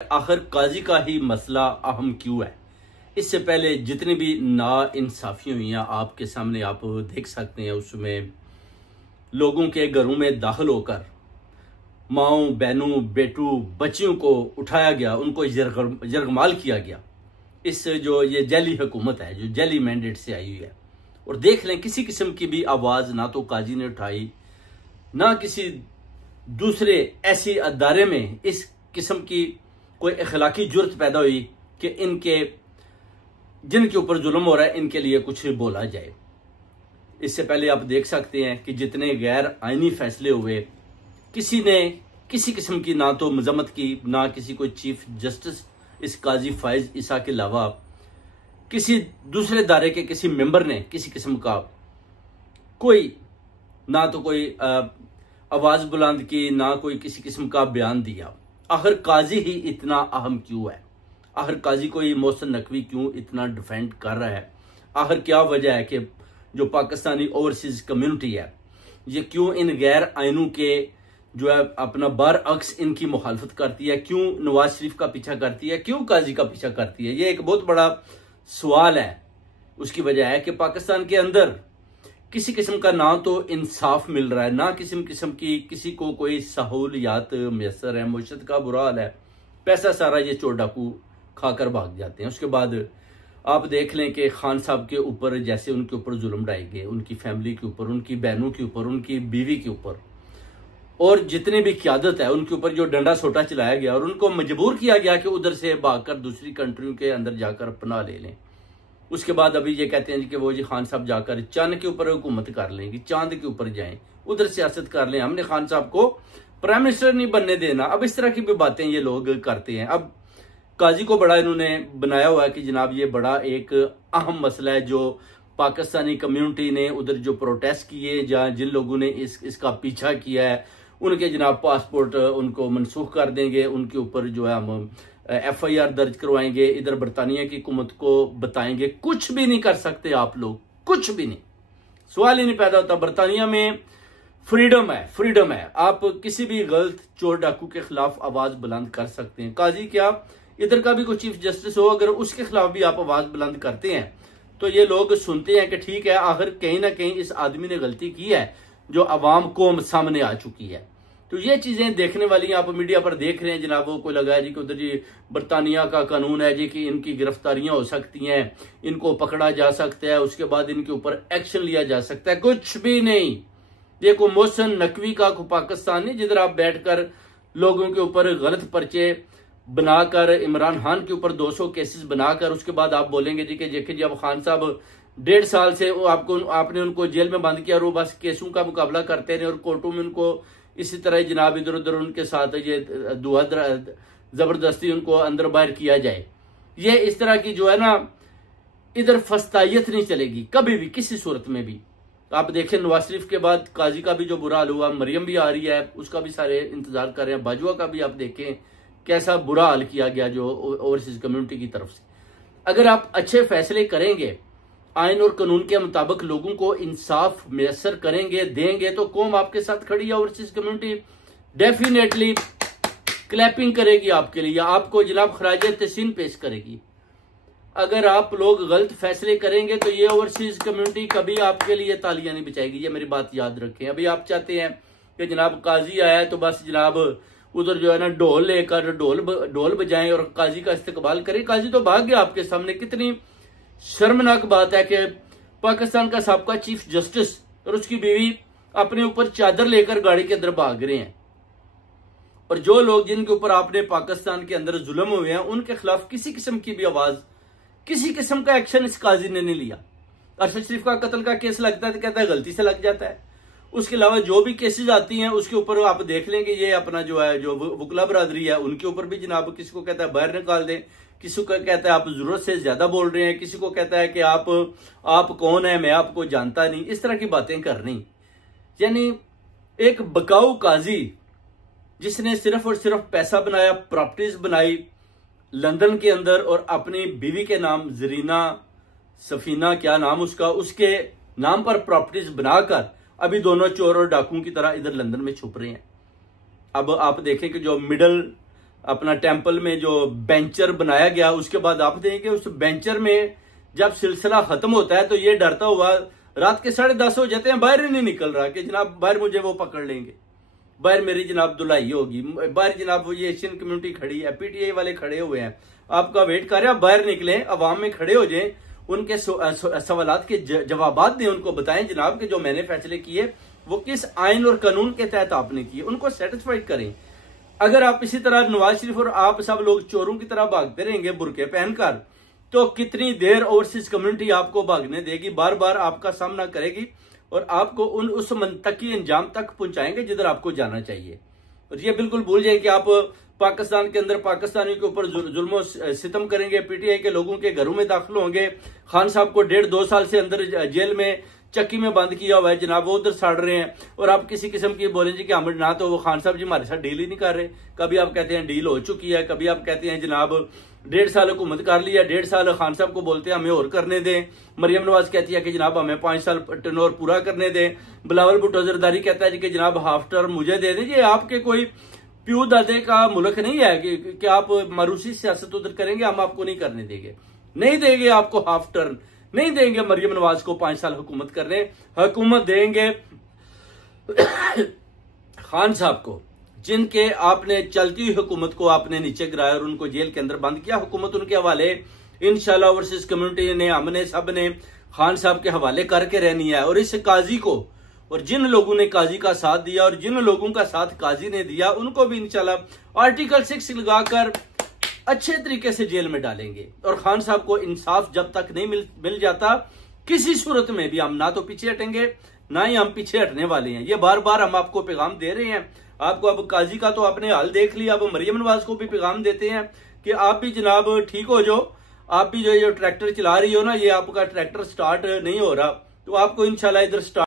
आखिर काजी का ही मसला अहम क्यों है। इससे पहले जितनी भी ना इंसाफियाँ हुई हैं आपके सामने आप देख सकते हैं। उसमें लोगों के घरों में दाखिल होकर माओं बहनों बेटू बच्चियों को उठाया गया, उनको यरगमाल किया गया। इस जो ये जैली हुकूमत है जो जैली मैंडेट से आई हुई है, और देख लें किसी किस्म की भी आवाज़ ना तो काजी ने उठाई ना किसी दूसरे ऐसी अदारे में इस किस्म की कोई अखलाकी जुर्त पैदा हुई कि इनके जिनके ऊपर जुल्म हो रहा है इनके लिए कुछ बोला जाए। इससे पहले आप देख सकते हैं कि जितने गैर आईनी फैसले हुए, किसी ने किसी किस्म की ना तो मजम्मत की, ना किसी को चीफ जस्टिस इस काजी फाइज ईसा के अलावा किसी दूसरे दायरे के किसी मेंबर ने किसी किस्म का कोई ना तो कोई आवाज बुलंद की, ना कोई किसी किस्म का बयान दिया। आखिर काजी ही इतना अहम क्यों है? आखिर काजी को ये मोहसिन नकवी क्यों इतना डिफेंड कर रहा है? आखिर क्या वजह है कि जो पाकिस्तानी ओवरसीज कम्युनिटी है ये क्यों इन गैर आइनों के जो है अपना बरअक्स इनकी मुखालफत करती है? क्यों नवाज शरीफ का पीछा करती है? क्यों काजी का पीछा करती है? ये एक बहुत बड़ा सवाल है। उसकी वजह है कि पाकिस्तान के अंदर किसी किस्म का ना तो इंसाफ मिल रहा है, ना किस्म की किसी को कोई सहूलियात मैसर है। मुशत का बुरा हाल है, पैसा सारा ये चोर डाकू खाकर भाग जाते हैं। उसके बाद आप देख लें कि खान साहब के ऊपर जैसे उनके ऊपर जुल्म ढाए गए, उनकी फैमिली के ऊपर, उनकी बहनों के ऊपर, उनकी बीवी के ऊपर, और जितने भी क़यादत है उनके ऊपर जो डंडा सोटा चलाया गया और उनको मजबूर किया गया कि उधर से भागकर दूसरी कंट्रियों के अंदर जाकर पनाह ले लें। उसके बाद अभी ये कहते हैं कि वो जी खान साहब जाकर चांद के ऊपर हुकूमत कर लेंगे, चांद के ऊपर जाएं, उधर सियासत कर लें, हमने खान साहब को प्राइम मिनिस्टर नहीं बनने देना। अब इस तरह की भी बातें ये लोग करते हैं। अब काजी को बड़ा इन्होंने बनाया हुआ है कि जनाब ये बड़ा एक अहम मसला है जो पाकिस्तानी कम्युनिटी ने उधर जो प्रोटेस्ट किए, जहाँ जिन लोगों ने इसका पीछा किया है उनके जनाब पासपोर्ट उनको मनसूख कर देंगे, उनके ऊपर जो है हम FIR दर्ज करवाएंगे, इधर बरतानिया की हुकूमत को बताएंगे। कुछ भी नहीं कर सकते आप लोग, कुछ भी नहीं। सवाल ही नहीं पैदा होता। बरतानिया में फ्रीडम है, फ्रीडम है। आप किसी भी गलत चोर डाकू के खिलाफ आवाज बुलंद कर सकते हैं। काजी क्या इधर का भी कोई चीफ जस्टिस हो, अगर उसके खिलाफ भी आप आवाज बुलंद करते हैं तो ये लोग सुनते हैं कि ठीक है, आखिर कहीं ना कहीं इस आदमी ने गलती की है जो अवाम को सामने आ चुकी है। तो ये चीजें देखने वाली हैं। आप मीडिया पर देख रहे हैं जनाबों को लगा है जी कि उधर जी बरतानिया का कानून है जी कि इनकी गिरफ्तारियां हो सकती हैं, इनको पकड़ा जा सकता है, उसके बाद इनके ऊपर एक्शन लिया जा सकता है। कुछ भी नहीं। ये कोई मोहसिन नकवी का पाकिस्तान नहीं जिधर आप बैठकर लोगों के ऊपर गलत पर्चे बनाकर, इमरान खान के ऊपर 200 केसेस बनाकर उसके बाद आप बोलेंगे जी कि देखिए जी अब खान साहब 1.5 साल से आपने उनको जेल में बंद किया और वो बस केसों का मुकाबला करते रहे और कोर्टों में उनको इसी तरह जनाब इधर उधर उनके साथ ये दुआ जबरदस्ती उनको अंदर बाहर किया जाए। ये इस तरह की जो है ना इधर फस्तायत नहीं चलेगी कभी भी, किसी सूरत में भी। आप देखें नवाज शरीफ के बाद काजी का भी जो बुरा हाल हुआ, मरियम भी आ रही है, उसका भी सारे इंतजार कर रहे हैं। बाजवा का भी आप देखें कैसा बुरा हाल किया गया जो ओवरसीज कम्युनिटी की तरफ से। अगर आप अच्छे फैसले करेंगे, आइन और कानून के मुताबिक लोगों को इंसाफ मैसर करेंगे, देंगे, तो कौम आपके साथ खड़ी है। ओवरसीज कम्युनिटी डेफिनेटली क्लैपिंग करेगी आपके लिए, आपको जनाब खराज तहसीन पेश करेगी। अगर आप लोग गलत फैसले करेंगे तो ये ओवरसीज कम्युनिटी कभी आपके लिए तालियां नहीं बचाएगी। ये मेरी बात याद रखें। अभी आप चाहते हैं कि जनाब काजी आया है तो बस जनाब उधर जो है ना ढोल लेकर ढोल बजाएं और काजी का इस्तकबाल करें। काजी तो भाग गया आपके सामने। कितनी शर्मनाक बात है कि पाकिस्तान का साबका चीफ जस्टिस और उसकी बीवी अपने ऊपर चादर लेकर गाड़ी के अंदर भाग रहे हैं, और जो लोग जिनके ऊपर आपने पाकिस्तान के अंदर जुल्म हुए हैं उनके खिलाफ किसी किस्म की भी आवाज, किसी किस्म का एक्शन इस काजी ने नहीं लिया। अरशद शरीफ का कत्ल का केस लगता है तो कहता है गलती से लग जाता है। उसके अलावा जो भी केसेस आती हैं उसके ऊपर आप देख लेंगे ये अपना जो है जो वकला बरादरी है उनके ऊपर भी जनाब किसी को कहता है बाहर निकाल दें, किसी को कहता है आप जरूरत से ज्यादा बोल रहे हैं, किसी को कहता है कि आप कौन है, मैं आपको जानता नहीं। इस तरह की बातें करनी, यानी एक बकाऊ काजी जिसने सिर्फ और सिर्फ पैसा बनाया, प्रॉपर्टीज बनाई लंदन के अंदर और अपनी बीवी के नाम जरीना सफीना क्या नाम उसका, उसके नाम पर प्रॉपर्टीज बनाकर अभी दोनों चोर और डाकुओं की तरह इधर लंदन में छुप रहे हैं। अब आप देखें कि जो मिडिल अपना टेंपल में जो बेंचर बनाया गया, उसके बाद आप देखेंगे उस बेंचर में जब सिलसिला खत्म होता है तो ये डरता हुआ रात के 10:30 हो जाते हैं, बाहर ही नहीं निकल रहा कि जनाब बाहर मुझे वो पकड़ लेंगे, बाहर मेरी जनाब धुलाई होगी, बाहर जनाब वो ये एशियन कम्युनिटी खड़ी है, पीटीआई वाले खड़े हुए हैं, आपका वेट कर रहे हैं, आप बाहर निकलें, अवाम में खड़े हो जाएं, उनके सवालात के जवाबात दें, उनको बताएं जनाब कि जो मैंने फैसले किए वो किस आइन और कानून के तहत आपने किए, उनको सेटिस्फाइड करें। अगर आप इसी तरह नवाज शरीफ और आप सब लोग चोरों की तरह भागते रहेंगे बुरके पहनकर, तो कितनी देर ओवरसीज कम्युनिटी आपको भागने देगी, बार बार आपका सामना करेगी और आपको उस मंतकी अंजाम तक पहुंचाएंगे जिधर आपको जाना चाहिए। और ये बिल्कुल भूल जाए कि आप पाकिस्तान के अंदर पाकिस्तानियों के ऊपर जुल्म सितम करेंगे, पीटीआई के लोगों के घरों में दाखिल होंगे। खान साहब को 1.5-2 साल से अंदर जेल में चक्की में बंद किया हुआ है जनाब, वो उधर सड़ रहे हैं और आप किसी किस्म की बोलेंगे कि हम ना तो वो खान साहब जी हमारे साथ डील ही नहीं कर रहे। कभी आप कहते हैं डील हो चुकी है, कभी आप कहते हैं जनाब 1.5 साल हुकूमत कर लिया, 1.5 साल खान साहब को बोलते हैं हमें और करने दें। मरियम नवाज कहती है कि जनाब हमें 5 साल टर्नओवर पूरा करने दें। बिलावल भुट्टो जरदारी कहता है कि जनाब हाफ टर्म मुझे दे दें। ये आपके कोई प्यू दादे का मुल्क नहीं है कि आप मारूसी सियासत उधर करेंगे, हम आपको नहीं करने देंगे, नहीं देंगे आपको हाफ टर्म, नहीं देंगे मरियम नवाज को 5 साल हुकूमत करने। हुकूमत देंगे खान साहब को, जिनके आपने चलती हुई हुकूमत को आपने नीचे गिराया और उनको जेल के अंदर बंद किया। हुकूमत उनके हवाले इंशाल्लाह ओवरसीज कम्युनिटी ने, हमने सब ने खान साहब के हवाले करके रहनी है। और इस काजी को, और जिन लोगों ने काजी का साथ दिया और जिन लोगों का साथ काजी ने दिया, उनको भी इंशाल्लाह आर्टिकल 6 लगाकर अच्छे तरीके से जेल में डालेंगे। और खान साहब को इंसाफ जब तक नहीं मिल जाता, किसी सूरत में भी हम ना तो पीछे हटेंगे, ना ही हम पीछे हटने वाले हैं। ये बार बार हम आपको पैगाम दे रहे हैं। आपको अब काजी का तो आपने हाल देख लिया, अब मरियम नवाज को भी पैगाम देते हैं कि आप भी जनाब ठीक हो जाओ। आप भी जो ट्रैक्टर चला रही हो ना, ये आपका ट्रैक्टर स्टार्ट नहीं हो रहा, तो आपको इंशाल्लाह इधर स्टार्ट